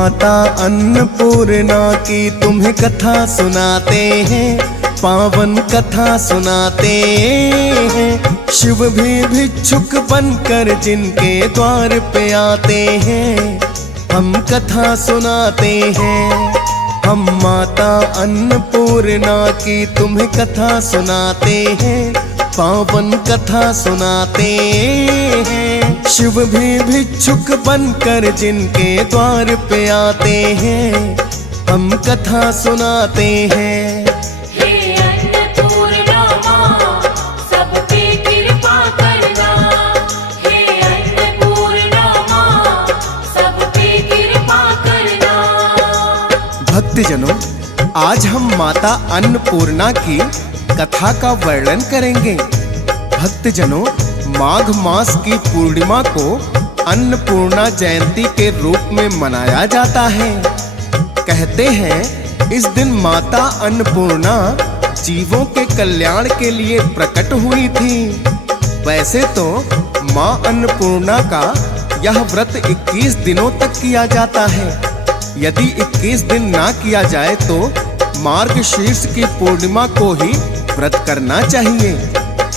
माता अन्नपूर्णा की तुम्हें कथा सुनाते हैं, पावन कथा सुनाते हैं। शिव भी भिक्षुक बनकर जिनके द्वार पे आते हैं, हम कथा सुनाते हैं। हम माता अन्नपूर्णा की तुम्हें कथा सुनाते हैं, पावन कथा सुनाते हैं। शिव भी भिक्षुक बनकर जिनके द्वार पे आते हैं, हम कथा सुनाते हैं। हे अन्नपूर्णा माँ, सब पे कृपा करना। हे अन्नपूर्णा माँ, सब पे कृपा करना। भक्तजनों, आज हम माता अन्नपूर्णा की कथा का वर्णन करेंगे। भक्तजनों, माघ मास की पूर्णिमा को अन्नपूर्णा जयंती के रूप में मनाया जाता है। कहते हैं इस दिन माता अन्नपूर्णा जीवों के कल्याण के लिए प्रकट हुई थी। वैसे तो मां अन्नपूर्णा का यह व्रत 21 दिनों तक किया जाता है। यदि 21 दिन ना किया जाए तो मार्गशीर्ष की पूर्णिमा को ही व्रत करना चाहिए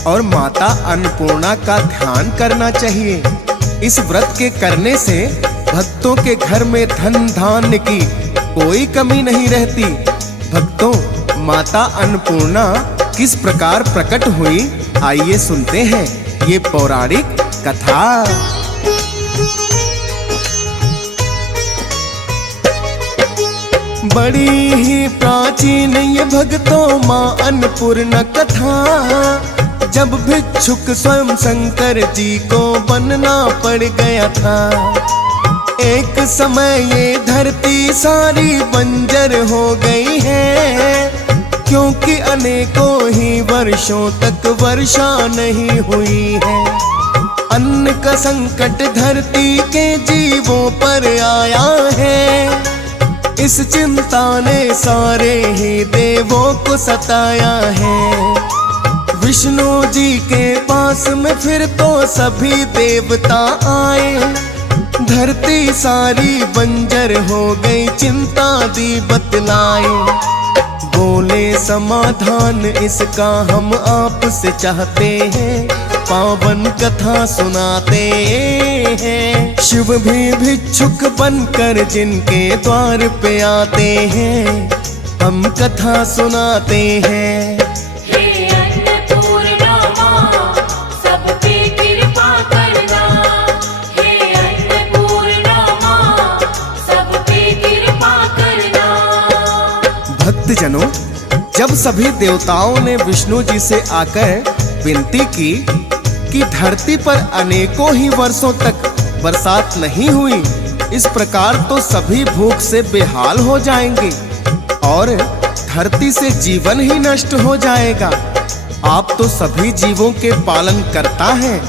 और माता अन्नपूर्णा का ध्यान करना चाहिए। इस व्रत के करने से भक्तों के घर में धन धान्य की कोई कमी नहीं रहती। भक्तों, माता अन्नपूर्णा किस प्रकार प्रकट हुई, आइए सुनते हैं ये पौराणिक कथा। बड़ी ही प्राचीन ये भक्तों मां अन्नपूर्णा कथा। जब भिक्षुक स्वयं शंकर जी को बनना पड़ गया था। एक समय ये धरती सारी बंजर हो गई है, क्योंकि अनेकों ही वर्षों तक वर्षा नहीं हुई है। अन्न का संकट धरती के जीवों पर आया है। इस चिंता ने सारे ही देवों को सताया है। विष्णु जी के पास में फिर तो सभी देवता आए। धरती सारी बंजर हो गई, चिंता दी बतलाए। बोले समाधान इसका हम आपसे चाहते हैं, पावन कथा सुनाते हैं। शिव भी भिक्षुक बनकर जिनके द्वार पे आते हैं, हम कथा सुनाते हैं। हे अन्नपूर्णा माँ, सब पे कृपा करना। हे अन्नपूर्णा माँ, सब पे कृपा करना। भक्तजनों, जब सभी देवताओं ने विष्णु जी से आकर विनती की कि धरती पर अनेकों ही वर्षों तक बरसात नहीं हुई, इस प्रकार तो सभी भूख से बेहाल हो जाएंगे और धरती से जीवन ही नष्ट हो जाएगा। आप तो सभी जीवों के पालन करता हैं,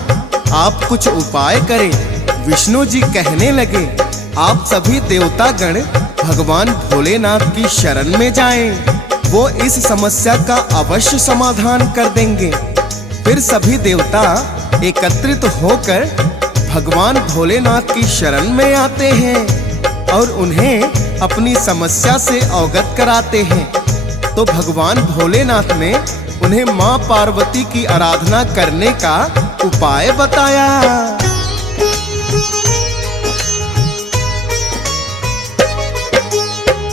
आप कुछ उपाय करें। विष्णु जी कहने लगे, आप सभी देवतागण भगवान भोलेनाथ की शरण में जाएं, वो इस समस्या का अवश्य समाधान कर देंगे। फिर सभी देवता एकत्रित होकर भगवान भोलेनाथ की शरण में आते हैं और उन्हें अपनी समस्या से अवगत कराते हैं। तो भगवान भोलेनाथ ने उन्हें मां पार्वती की आराधना करने का उपाय बताया।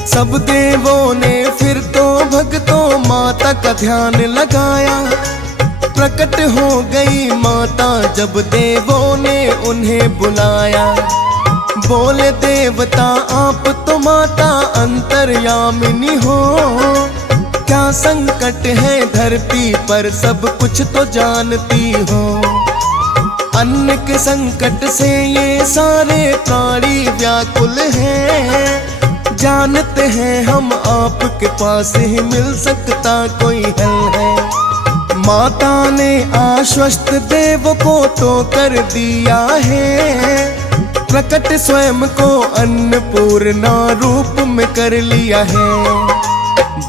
सब देवों ने फिर तो भक्तों माता का ध्यान लगाया। प्रकट हो गई माता जब देवों ने उन्हें बुलाया। बोले देवता आप तो माता अंतर्यामिनी हो, क्या संकट है धरती पर सब कुछ तो जानती हो। अन्न के संकट से ये सारे प्राणी व्याकुल हैं। जानते हैं हम आपके पास ही मिल सकता कोई हल है। माता ने आश्वस्त देव को तो कर दिया है, प्रकट स्वयं को अन्नपूर्णा रूप में कर लिया है।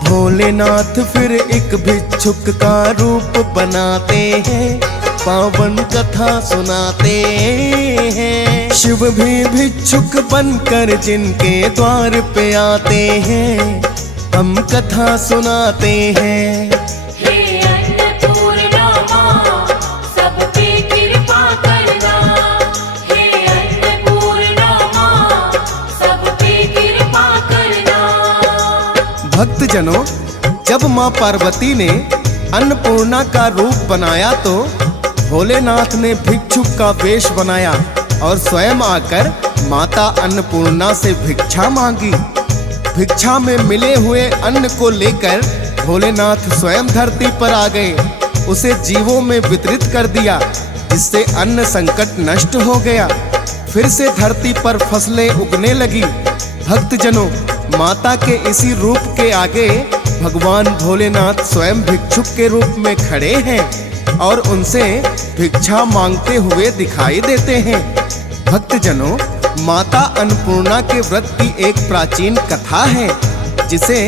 भोलेनाथ फिर एक भिक्षुक का रूप बनाते हैं पावन कथा सुनाते हैं। शिव भी भिक्षुक बनकर जिनके द्वार पे आते हैं, हम कथा सुनाते हैं। हे अन्नपूर्णा माँ, सब पे कृपा करना। हे अन्नपूर्णा माँ, सब पे कृपा करना। भक्तजनों, जब माँ पार्वती ने अन्नपूर्णा का रूप बनाया तो भोलेनाथ ने भिक्षुक का वेश बनाया और स्वयं आकर माता अन्नपूर्णा से भिक्षा मांगी। भिक्षा में मिले हुए अन्न को लेकर भोलेनाथ स्वयं धरती पर आ गए, उसे जीवों में वितरित कर दिया, जिससे अन्न संकट नष्ट हो गया। फिर से धरती पर फसलें उगने लगी। भक्तजनों, माता के इसी रूप के आगे भगवान भोलेनाथ स्वयं भिक्षुक के रूप में खड़े हैं और उनसे भिक्षा मांगते हुए दिखाई देते हैं। भक्तजनों, माता अन्नपूर्णा के व्रत की एक प्राचीन कथा है, जिसे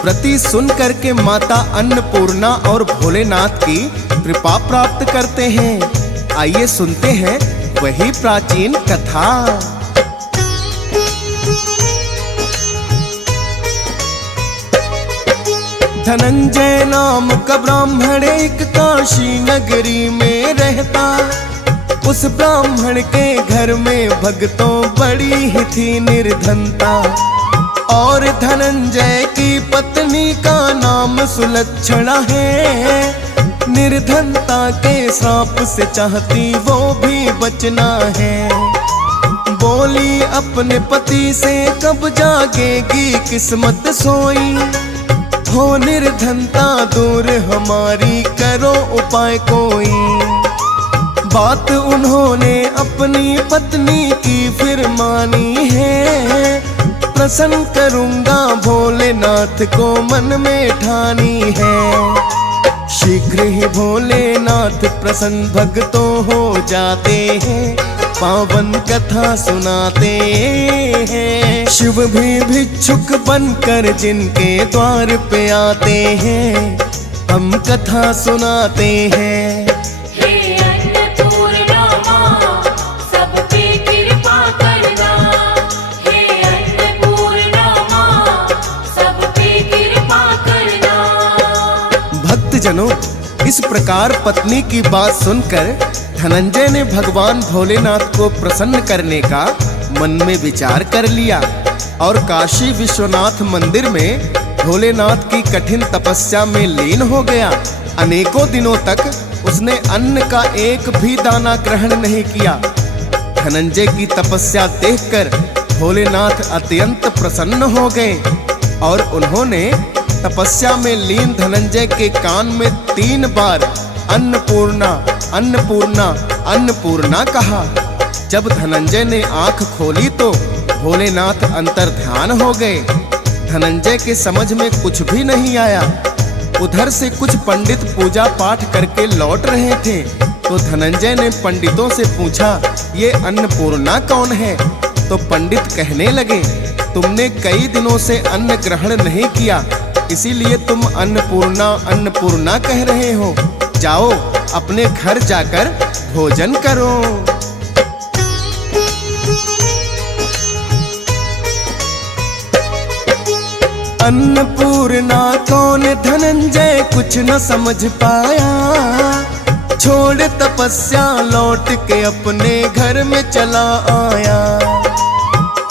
प्रति सुन करके माता अन्नपूर्णा और भोलेनाथ की कृपा प्राप्त करते हैं। आइए सुनते हैं वही प्राचीन कथा। धनंजय नाम का ब्राह्मण एक काशी नगरी में रहता। उस ब्राह्मण के घर में भक्तों बड़ी ही थी निर्धनता, और धनंजय की पत्नी का नाम सुलक्षणा है। निर्धनता के श्राप से चाहती वो भी बचना है। बोली अपने पति से कब जागेगी किस्मत सोई, हो निर्धनता दूर हमारी करो उपाय कोई। बात उन्होंने अपनी पत्नी की फिर मानी है, प्रसन्न करूंगा भोलेनाथ को मन में ठानी है। शीघ्र ही भोलेनाथ प्रसन्न भक्तों हो जाते हैं, पावन कथा सुनाते हैं। शिव भी भिक्षुक बनकर जिनके द्वार पे आते हैं, हम कथा सुनाते हैं। हे अन्नपूर्णा माँ, सब पे कृपा करना। हे अन्नपूर्णा माँ, सब पे कृपा करना। भक्तजनों, इस प्रकार पत्नी की बात सुनकर धनंजय ने भगवान भोलेनाथ को प्रसन्न करने का मन में विचार कर लिया और काशी विश्वनाथ मंदिर में भोलेनाथ की कठिन तपस्या में लीन हो गया। अनेकों दिनों तक उसने अन्न का एक भी दाना ग्रहण नहीं किया। धनंजय की तपस्या देखकर भोलेनाथ अत्यंत प्रसन्न हो गए और उन्होंने तपस्या में लीन धनंजय के कान में 3 बार अन्नपूर्णा अन्नपूर्णा अन्नपूर्णा कहा। जब धनंजय ने आंख खोली तो भोलेनाथ अंतर्ध्यान हो गए। धनंजय के समझ में कुछ भी नहीं आया। उधर से कुछ पंडित पूजा पाठ करके लौट रहे थे तो धनंजय ने पंडितों से पूछा, ये अन्नपूर्णा कौन है? तो पंडित कहने लगे, तुमने कई दिनों से अन्न ग्रहण नहीं किया, इसीलिए तुम अन्नपूर्णा अन्नपूर्णा कह रहे हो। जाओ अपने घर जाकर भोजन करो। अन्नपूर्णा कौन धनंजय कुछ न समझ पाया। छोड़ तपस्या लौट के अपने घर में चला आया।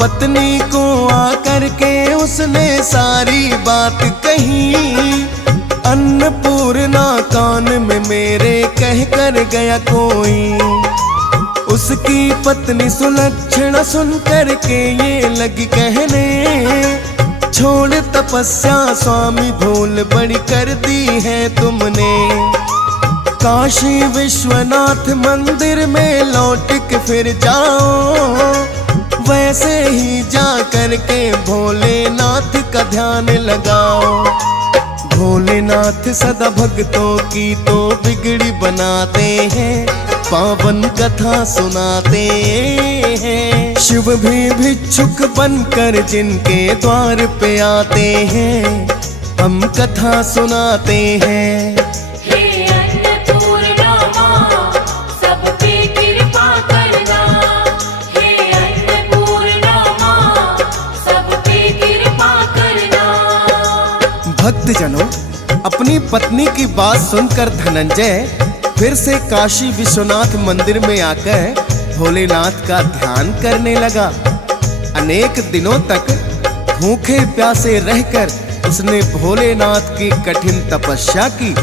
पत्नी को आकर के उसने सारी बात कही। अन्नपूर्णा कान में मेरे कह कर गया कोई। उसकी पत्नी सुलक्षणा सुन कर के ये लगी कहने, छोड़ तपस्या स्वामी भूल बड़ी कर दी है तुमने। काशी विश्वनाथ मंदिर में लौट के फिर जाओ। वैसे ही जा कर के भोलेनाथ का ध्यान लगाओ। भोलेनाथ सदा भक्तों की तो बिगड़ी बनाते हैं, पावन कथा सुनाते हैं। शिव भी भिक्षुक बनकर जिनके द्वार पे आते हैं, हम कथा सुनाते हैं। हे अन्नपूर्णा माँ, भक्तजनों, अपनी पत्नी की बात सुनकर धनंजय फिर से काशी विश्वनाथ मंदिर में आकर भोलेनाथ का ध्यान करने लगा। अनेक दिनों तक भूखे प्यासे रहकर उसने भोलेनाथ की कठिन तपस्या की।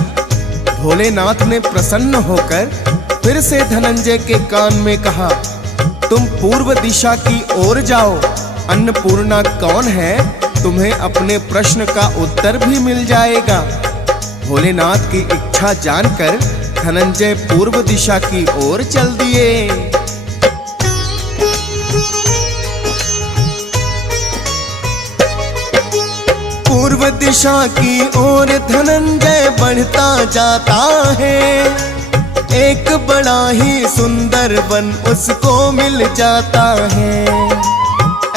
भोलेनाथ ने प्रसन्न होकर फिर से धनंजय के कान में कहा, तुम पूर्व दिशा की ओर जाओ। अन्नपूर्णा कौन है, तुम्हें अपने प्रश्न का उत्तर भी मिल जाएगा। भोलेनाथ की इच्छा जानकर धनंजय पूर्व दिशा की ओर चल दिए। पूर्व दिशा की ओर धनंजय बढ़ता जाता है। एक बड़ा ही सुंदर वन उसको मिल जाता है।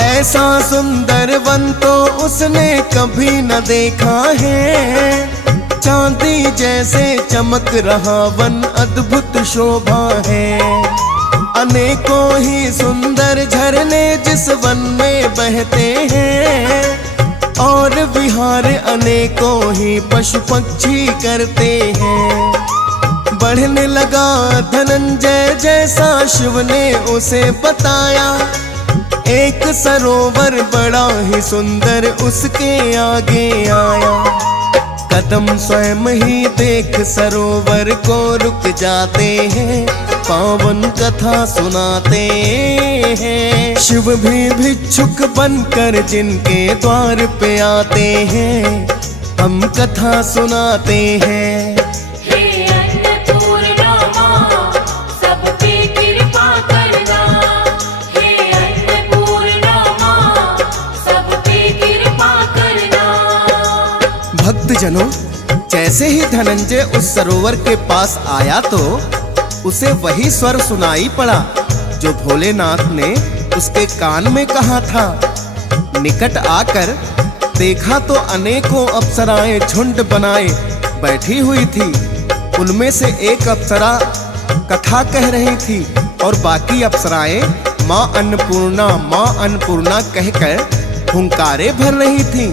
ऐसा सुंदर वन तो उसने कभी न देखा है। चांदी जैसे चमक रहा वन अद्भुत शोभा है। अनेकों ही सुंदर झरने जिस वन में बहते हैं और विहार अनेकों ही पशु पक्षी करते हैं। बढ़ने लगा धनंजय जैसा शिव ने उसे बताया। एक सरोवर बड़ा ही सुंदर उसके आगे आया। कदम स्वयं ही देख सरोवर को रुक जाते हैं, पावन कथा सुनाते हैं। शिव भी भिक्षुक बनकर जिनके द्वार पे आते हैं, हम कथा सुनाते हैं। हे अन्नपूर्णा माँ, सब पे कृपा करना। हे अन्नपूर्णा माँ, सब पे कृपा करना। भक्तजनों, जैसे ही धनंजय उस सरोवर के पास आया तो उसे वही स्वर सुनाई पड़ा जो भोलेनाथ ने उसके कान में कहा था। निकट आकर देखा तो अनेकों अप्सराएं झुंड बनाए बैठी हुई थी। उनमें से एक अप्सरा कथा कह रही थी और बाकी अप्सराएं माँ अन्नपूर्णा कहकर हुंकारे भर रही थीं।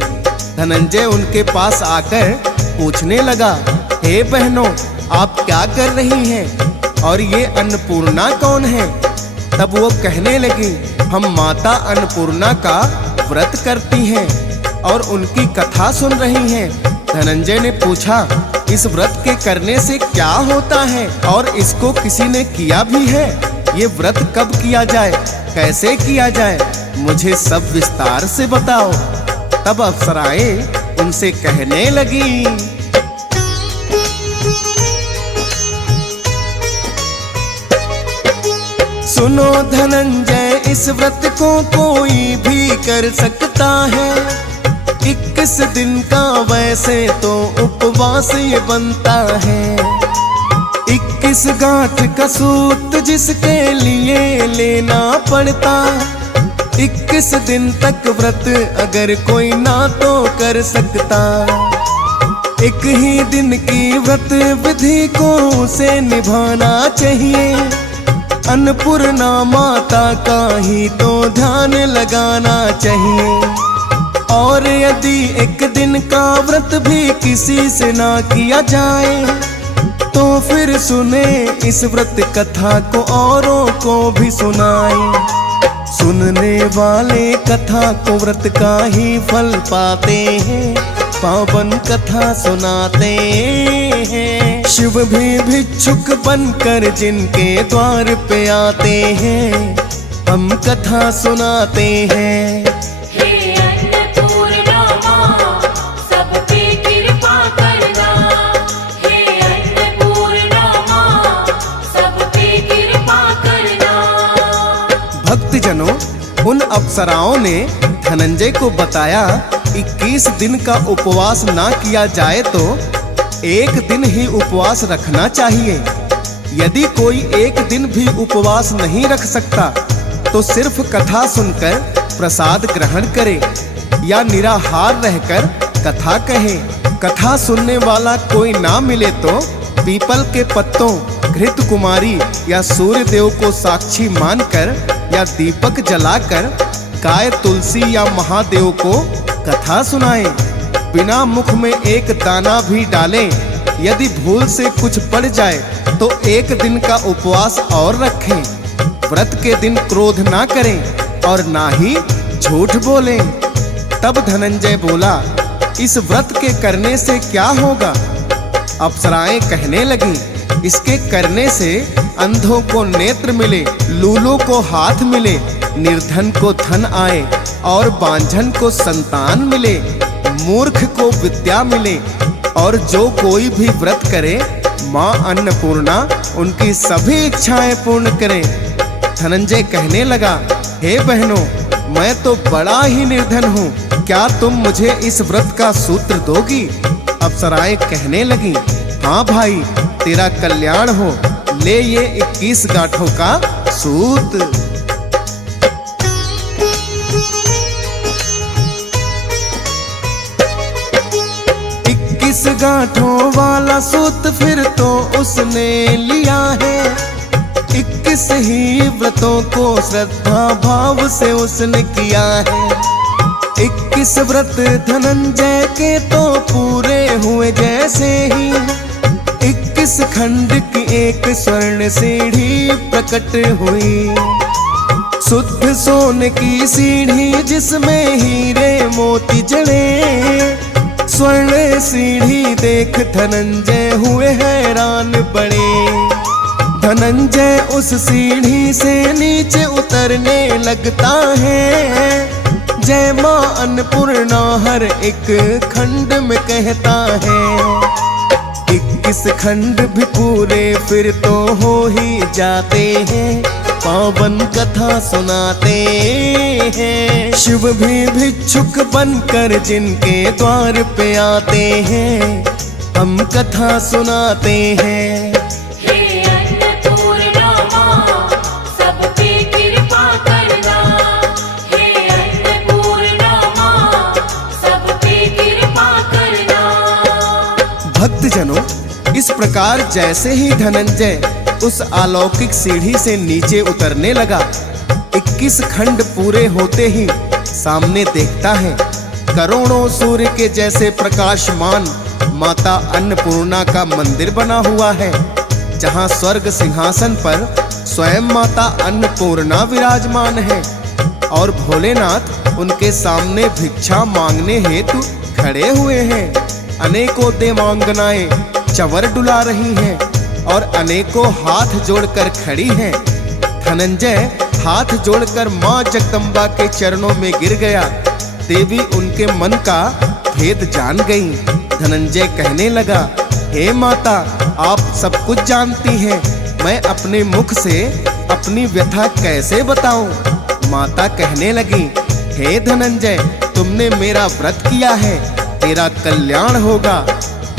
धनंजय उनके पास आकर पूछने लगा, हे बहनों, आप क्या कर रही हैं और ये अन्नपूर्णा कौन है? तब वो कहने लगी, हम माता अन्नपूर्णा का व्रत करती हैं और उनकी कथा सुन रही हैं। धनंजय ने पूछा, इस व्रत के करने से क्या होता है और इसको किसी ने किया भी है? ये व्रत कब किया जाए, कैसे किया जाए, मुझे सब विस्तार से बताओ। तब अप्सराएं उनसे कहने लगी, सुनो धनंजय, इस व्रत को कोई भी कर सकता है। 21 दिन का वैसे तो उपवास ये बनता है। 21 गांठ का सूत जिसके लिए लेना पड़ता। 21 दिन तक व्रत अगर कोई ना तो कर सकता। एक ही दिन की व्रत विधि को उसे निभाना चाहिए। अन्नपूर्णा माता का ही तो ध्यान लगाना चाहिए। और यदि एक दिन का व्रत भी किसी से ना किया जाए तो फिर सुने इस व्रत कथा को औरों को भी सुनाए। सुनने वाले कथा को व्रत का ही फल पाते हैं, पावन कथा सुनाते हैं। शिव भी भिक्षुक बनकर जिनके द्वार पे आते हैं, हम कथा सुनाते हैं। हे अन्नपूर्णा माँ, सब पे कृपा करना। हे अन्नपूर्णा माँ, सब पे कृपा करना। भक्तजनों, उन अप्सराओं ने धनंजय को बताया 21 दिन का उपवास ना किया जाए तो एक दिन ही उपवास रखना चाहिए। यदि कोई एक दिन भी उपवास नहीं रख सकता तो सिर्फ कथा सुनकर प्रसाद ग्रहण करे या निराहार रहकर कथा कहे। कथा सुनने वाला कोई ना मिले तो पीपल के पत्तों, घृत कुमारी या सूर्य देव को साक्षी मानकर या दीपक जलाकर गाय, तुलसी या महादेव को कथा सुनाए। बिना मुख में एक दाना भी डालें। यदि भूल से कुछ पड़ जाए तो 1 दिन का उपवास और रखें। व्रत के दिन क्रोध ना करें और ना ही झूठ बोलें। तब धनंजय बोला, इस व्रत के करने से क्या होगा? अप्सराएं कहने लगी, इसके करने से अंधों को नेत्र मिले, लूलों को हाथ मिले, निर्धन को धन आए और बांझन को संतान मिले, मूर्ख को विद्या मिले। और जो कोई भी व्रत करे, माँ अन्नपूर्णा उनकी सभी इच्छाएं पूर्ण करे। धनंजय कहने लगा, हे बहनों, मैं तो बड़ा ही निर्धन हूँ, क्या तुम मुझे इस व्रत का सूत्र दोगी? अप्सराएं कहने लगी, हाँ भाई, तेरा कल्याण हो, ले ये 21 गांठों का सूत। 21 गांठों वाला सूत फिर तो उसने लिया है। 21 ही व्रतों को श्रद्धा भाव से उसने किया है। 21 व्रत धनंजय के तो पूरे हुए जैसे ही 21 खंड की एक स्वर्ण सीढ़ी प्रकट हुई। शुद्ध सोने की सीढ़ी जिसमें हीरे मोती जड़े। स्वर्ण सीढ़ी देख धनंजय हुए हैरान बड़े। धनंजय उस सीढ़ी से नीचे उतरने लगता है। जय माँ अन्नपूर्णा हर एक खंड में कहता है। 21 खंड भी पूरे फिर तो हो ही जाते हैं। पावन कथा सुनाते हैं। शिव भी भिक्षुक बनकर जिनके द्वार पे आते हैं, हम कथा सुनाते हैं। हे अन्नपूर्णा माँ, सब पे कृपा करना। हे अन्नपूर्णा माँ, सब पे कृपा करना। भक्तजनों, इस प्रकार जैसे ही धनंजय उस अलौकिक सीढ़ी से नीचे उतरने लगा, 21 खंड पूरे होते ही सामने देखता है करोड़ों सूर्य के जैसे प्रकाशमान माता अन्नपूर्णा का मंदिर बना हुआ है, जहां स्वर्ग सिंहासन पर स्वयं माता अन्नपूर्णा विराजमान है और भोलेनाथ उनके सामने भिक्षा मांगने हेतु खड़े हुए हैं। अनेकों देवांगनाएं चंवर डुला रही हैं और अनेकों हाथ जोड़कर खड़ी हैं। धनंजय हाथ जोड़कर मां जगदम्बा के चरणों में गिर गया। देवी उनके मन का भेद जान गई। धनंजय कहने लगा, हे माता, आप सब कुछ जानती हैं, मैं अपने मुख से अपनी व्यथा कैसे बताऊं? माता कहने लगी, हे धनंजय, तुमने मेरा व्रत किया है, तेरा कल्याण होगा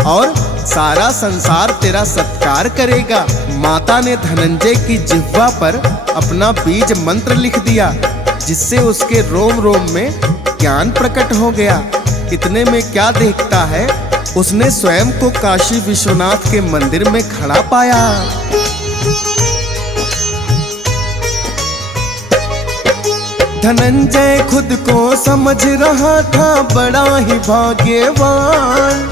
और सारा संसार तेरा सत्कार करेगा। माता ने धनंजय की जिह्वा पर अपना बीज मंत्र लिख दिया, जिससे उसके रोम रोम में ज्ञान प्रकट हो गया। इतने में क्या देखता है, उसने स्वयं को काशी विश्वनाथ के मंदिर में खड़ा पाया। धनंजय खुद को समझ रहा था बड़ा ही भाग्यवान।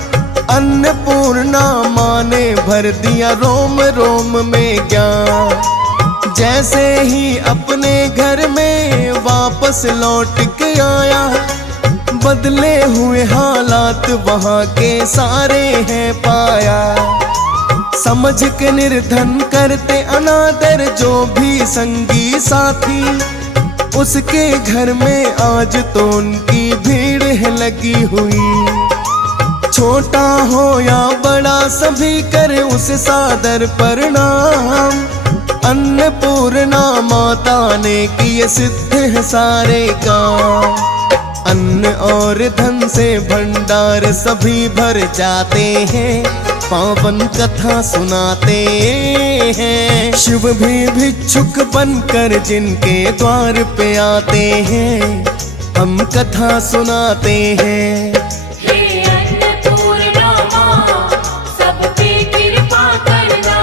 अन्नपूर्णा माँ ने भर दिया रोम रोम में ज्ञान। जैसे ही अपने घर में वापस लौट के आया, बदले हुए हालात वहाँ के सारे हैं पाया। समझ के निर्धन करते अनादर जो भी संगी साथी, उसके घर में आज तो उनकी भीड़ है लगी हुई। छोटा हो या बड़ा सभी करे उसे सादर प्रणाम। अन्नपूर्णा माता ने किए सिद्ध है सारे काम। अन्न और धन से भंडार सभी भर जाते हैं। पावन कथा सुनाते हैं। शिव भी भिक्षुक बनकर जिनके द्वार पे आते हैं, हम कथा सुनाते हैं। हे अन्नपूर्णा माँ, सब पे कृपा करना।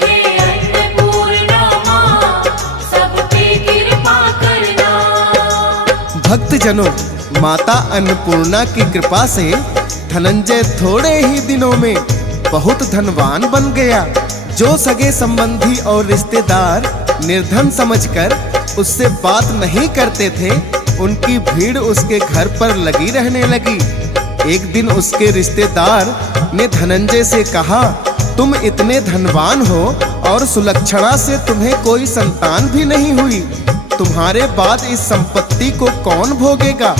हे अन्नपूर्णा माँ, सब पे कृपा करना। भक्तजनों, माता अन्नपूर्णा की कृपा से धनंजय थोड़े ही दिनों में बहुत धनवान बन गया। जो सगे संबंधी और रिश्तेदार निर्धन समझकर उससे बात नहीं करते थे, उनकी भीड़ उसके घर पर लगी रहने लगी। एक दिन उसके रिश्तेदार ने धनंजय से कहा, तुम इतने धनवान हो और सुलक्षणा से तुम्हें कोई संतान भी नहीं हुई, तुम्हारे बाद इस संपत्ति को कौन भोगेगा?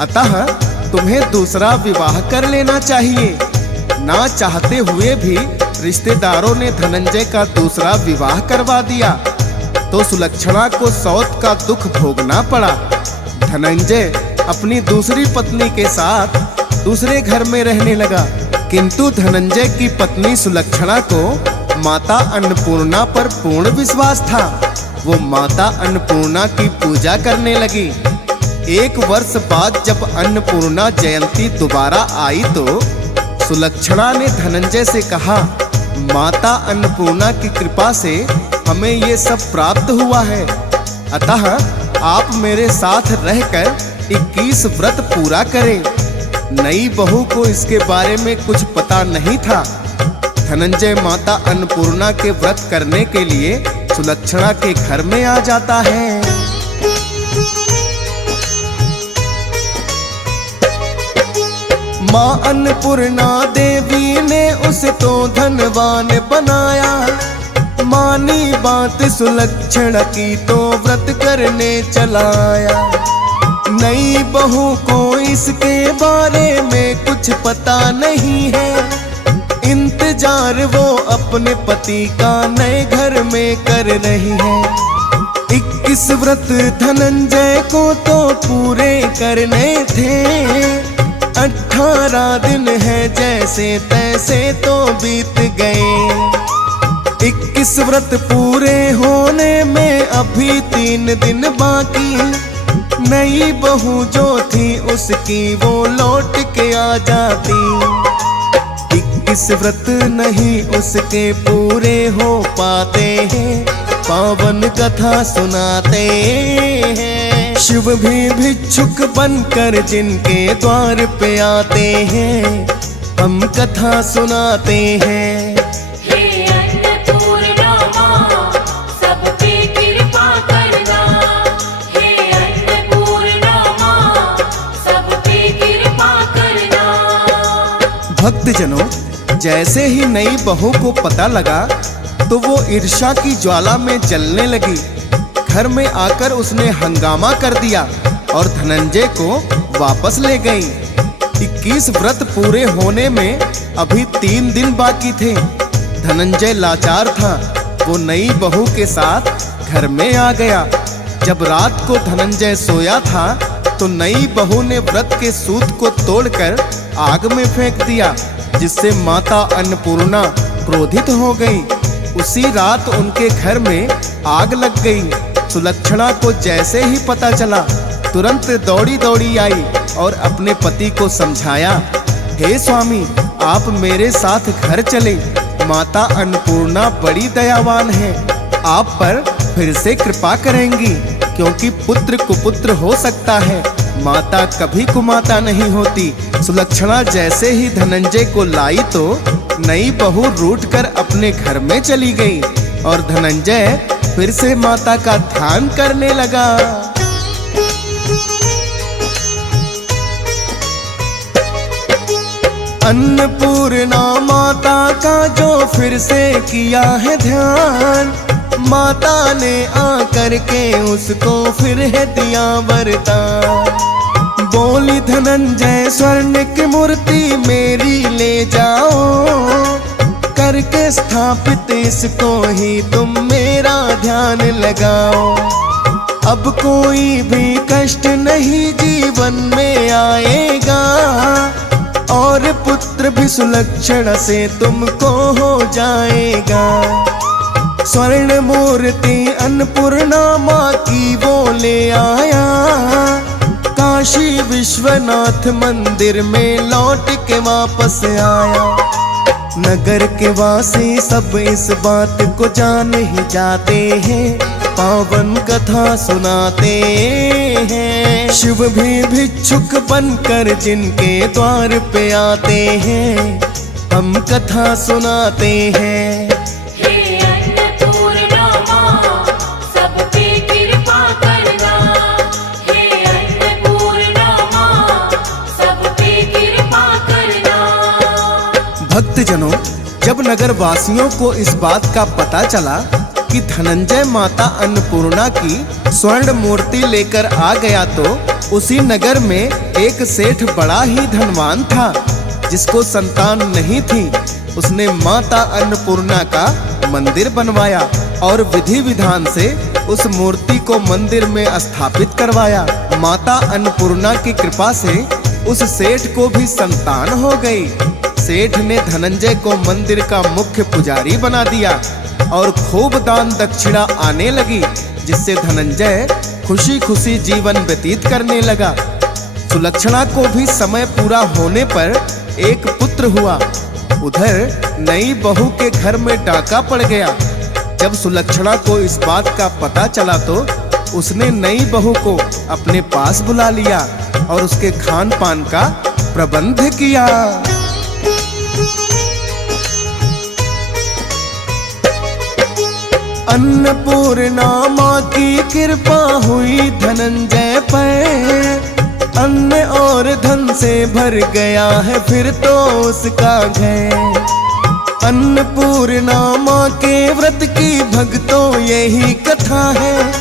अतः तुम्हें दूसरा विवाह कर लेना चाहिए। ना चाहते हुए भी रिश्तेदारों ने धनंजय का दूसरा विवाह करवा दिया, तो सुलक्षणा को सौत का दुख भोगना पड़ा। धनंजय अपनी दूसरी पत्नी के साथ दूसरे घर में रहने लगा, किंतु धनंजय की पत्नी सुलक्षणा को माता अन्नपूर्णा पर पूर्ण विश्वास था। वो माता अन्नपूर्णा की पूजा करने लगी। एक वर्ष बाद जब अन्नपूर्णा जयंती दोबारा आई तो सुलक्षणा ने धनंजय से कहा, माता अन्नपूर्णा की कृपा से हमें ये सब प्राप्त हुआ है, अतः आप मेरे साथ रहकर 21 व्रत पूरा करें। नई बहू को इसके बारे में कुछ पता नहीं था। धनंजय माता अन्नपूर्णा के व्रत करने के लिए सुलक्षणा के घर में आ जाता है। माँ अन्नपूर्णा देवी ने उसे तो धनवान बनाया, मानी बात सुलक्षणा की तो व्रत करने चलाया। नई बहू को इसके बारे में कुछ पता नहीं है, इंतजार वो अपने पति का नए घर में कर रही है। 21 व्रत धनंजय को तो पूरे करने थे, 18 दिन है जैसे तैसे तो बीत गए। 21 व्रत पूरे होने में अभी 3 दिन बाकी। नई बहू जो थी उसकी वो लौट के आ जाती। 21 व्रत नहीं उसके पूरे हो पाते हैं, पावन कथा सुनाते हैं। शिव भी भिक्षुक बनकर जिनके द्वार पे आते हैं, हम कथा सुनाते हैं। हे अन्नपूर्णा माँ, सब पे कृपा करना। हे अन्नपूर्णा माँ, सब पे कृपा करना। भक्तजनों, जैसे ही नई बहू को पता लगा तो वो ईर्ष्या की ज्वाला में जलने लगी। घर में आकर उसने हंगामा कर दिया और धनंजय को वापस ले गई। 21 व्रत पूरे होने में अभी 3 दिन बाकी थे। धनंजय लाचार था, वो नई बहू के साथ घर में आ गया। जब रात को धनंजय सोया था तो नई बहू ने व्रत के सूत को तोड़कर आग में फेंक दिया, जिससे माता अन्नपूर्णा क्रोधित हो गई। उसी रात उनके घर में आग लग गई। सुलक्षणा को जैसे ही पता चला, तुरंत दौड़ी दौड़ी आई और अपने पति को समझाया, हे स्वामी, आप मेरे साथ घर चले। माता अन्नपूर्णा बड़ी दयावान है, आप पर फिर से कृपा करेंगी, क्योंकि पुत्र कुपुत्र हो सकता है, माता कभी कुमाता नहीं होती। सुलक्षणा जैसे ही धनंजय को लाई तो नई बहू रूठकर अपने घर में चली गई और धनंजय फिर से माता का ध्यान करने लगा। अन्नपूर्णा माता का जो फिर से किया है ध्यान, माता ने आकर के उसको फिर है दिया वरदान। बोली, धनंजय स्वर्ण की मूर्ति मेरी ले जाओ, करके स्थापित इसको ही तुम मेरा ध्यान लगाओ। अब कोई भी कष्ट नहीं जीवन में आएगा, और पुत्र भी सुलक्षणा से तुमको हो जाएगा। स्वर्ण मूर्ति अन्नपूर्णा माँ की वो ले आया, काशी विश्वनाथ मंदिर में लौट के वापस आया। नगर के वासी सब इस बात को जान ही जाते हैं, पावन कथा सुनाते हैं। शिव भी भिक्षुक बनकर जिनके द्वार पे आते हैं, हम कथा सुनाते हैं। हे अन्नपूर्णा माँ, सब पे कृपा करना। हे अन्नपूर्णा माँ, सब पे कृपा करना। भक्तजनों, जब नगर वासियों को इस बात का पता चला कि धनंजय माता अन्नपूर्णा की स्वर्ण मूर्ति लेकर आ गया, तो उसी नगर में एक सेठ बड़ा ही धनवान था जिसको संतान नहीं थी। उसने माता अन्नपूर्णा का मंदिर बनवाया और विधि विधान से उस मूर्ति को मंदिर में स्थापित करवाया। माता अन्नपूर्णा की कृपा से उस सेठ को भी संतान हो गई। सेठ ने धनंजय को मंदिर का मुख्य पुजारी बना दिया और खूब दान दक्षिणा आने लगी, जिससे धनंजय खुशी खुशी जीवन व्यतीत करने लगा। सुलक्षणा को भी समय पूरा होने पर एक पुत्र हुआ। उधर नई बहू के घर में डाका पड़ गया। जब सुलक्षणा को इस बात का पता चला तो उसने नई बहू को अपने पास बुला लिया और उसके खान पान का प्रबंध किया। अन्नपूर्णा माँ की कृपा हुई धनंजय पर, अन्न और धन से भर गया है फिर तो उसका घर। अन्नपूर्णा माँ के व्रत की भक्तों यही कथा है,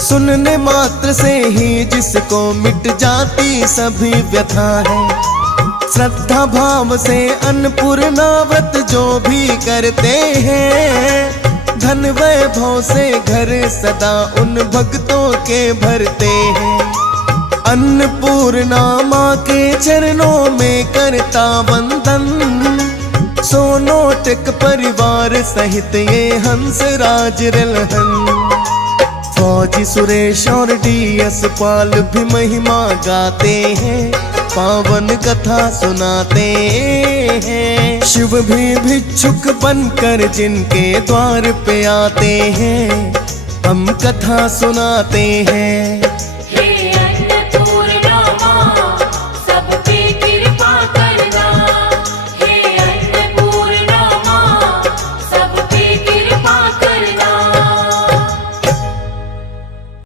सुनने मात्र से ही जिसको मिट जाती सभी व्यथा है। श्रद्धा भाव से अन्नपूर्णा व्रत जो भी करते हैं, धन वैभव से घर सदा उन भक्तों के भरते हैं। अन्नपूर्णा माँ के चरणों में करता वंदन, सोनोटक परिवार सहित ये हंस राज रलहन। फौजी सुरेश और DS पाल भी महिमा गाते हैं, पावन कथा सुनाते हैं। शिव भी भिक्षुक बनकर जिनके द्वार पे आते हैं, हम कथा सुनाते हैं।